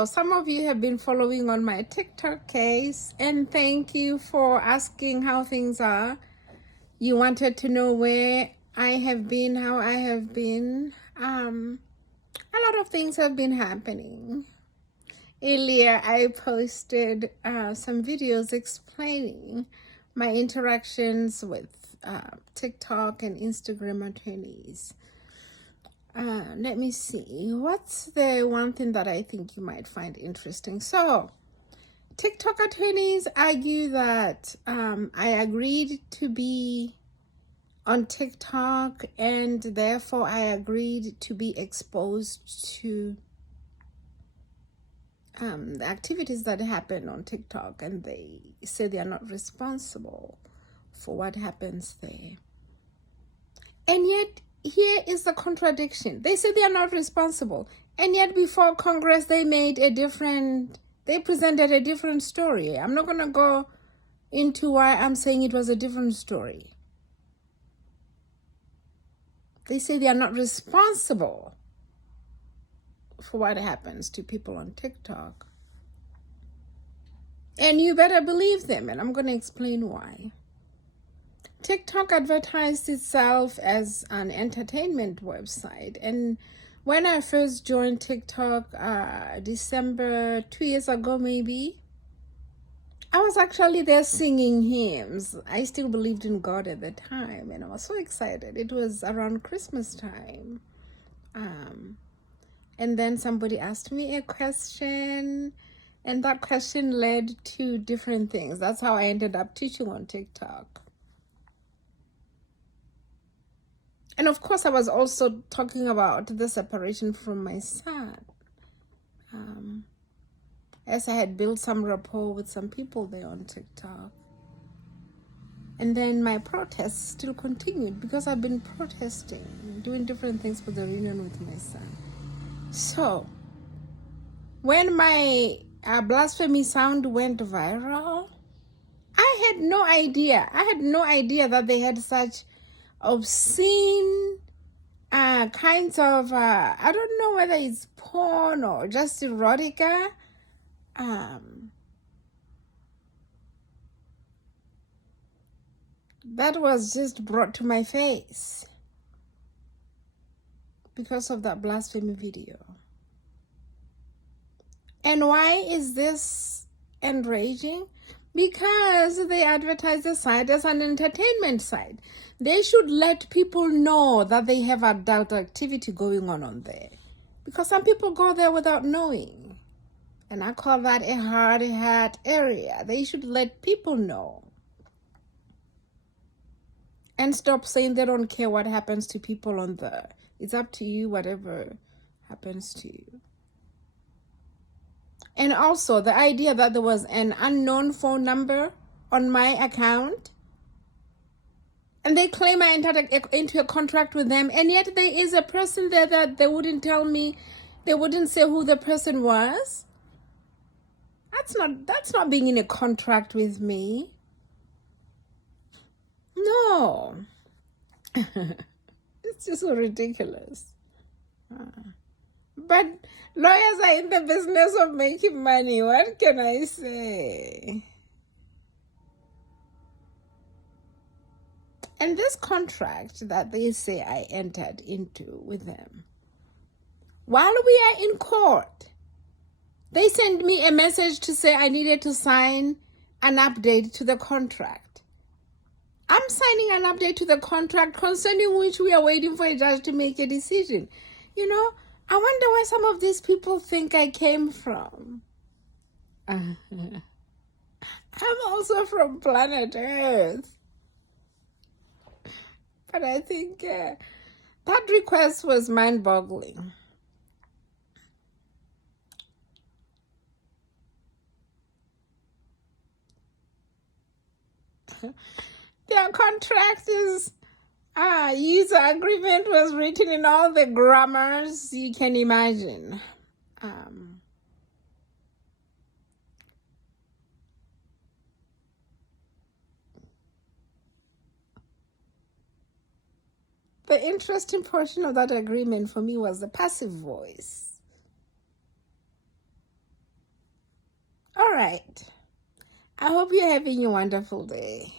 So some of you have been following on my TikTok case, and thank you for asking how things are. You wanted to know where I have been, how I have been. A lot of things have been happening. Earlier, I posted some videos explaining my interactions with TikTok and Instagram attorneys. Let me see. What's the one thing that I think you might find interesting? So, TikTok attorneys argue that I agreed to be on TikTok, and therefore I agreed to be exposed to the activities that happen on TikTok, and they say they are not responsible for what happens there. And yet, here is the contradiction. They say they are not responsible, and yet before Congress they presented a different story. I'm not going to go into why I'm saying it was a different story. They say they are not responsible for what happens to people on TikTok. And you better believe them, and I'm going to explain why. TikTok advertised itself as an entertainment website, and when I first joined TikTok, December 2 years ago maybe, I was actually there singing hymns. I still believed in God at the time, and I was so excited. It was around Christmas time. And then somebody asked me a question, and that question led to different things. That's how I ended up teaching on TikTok. And of course, I was also talking about the separation from my son. As I had built some rapport with some people there on TikTok. And then my protests still continued because I've been protesting, doing different things for the reunion with my son. So, when my blasphemy sound went viral, I had no idea. That they had such obscene kinds of, I don't know whether it's porn or just erotica. That was just brought to my face because of that blasphemy video. And why is this enraging? Because they advertise the site as an entertainment site. They should let people know that they have adult activity going on there. Because some people go there without knowing. And I call that a hard hat area. They should let people know. And stop saying they don't care what happens to people on there. It's up to you, whatever happens to you. And also the idea that there was an unknown phone number on my account, and they claim I entered into a contract with them, and yet there is a person there that they wouldn't tell me, they wouldn't say who the person was. That's not being in a contract with me. No. It's just so ridiculous. But lawyers are in the business of making money. What can I say? And this contract that they say I entered into with them, while we are in court, they sent me a message to say I needed to sign an update to the contract. I'm signing an update to the contract concerning which we are waiting for a judge to make a decision. You know, I wonder where some of these people think I came from. I'm also from planet Earth. But I think that request was mind-boggling. Their contract is, user agreement was written in all the grammars you can imagine. The interesting portion of that agreement for me was the passive voice. right. I hope you're having a wonderful day.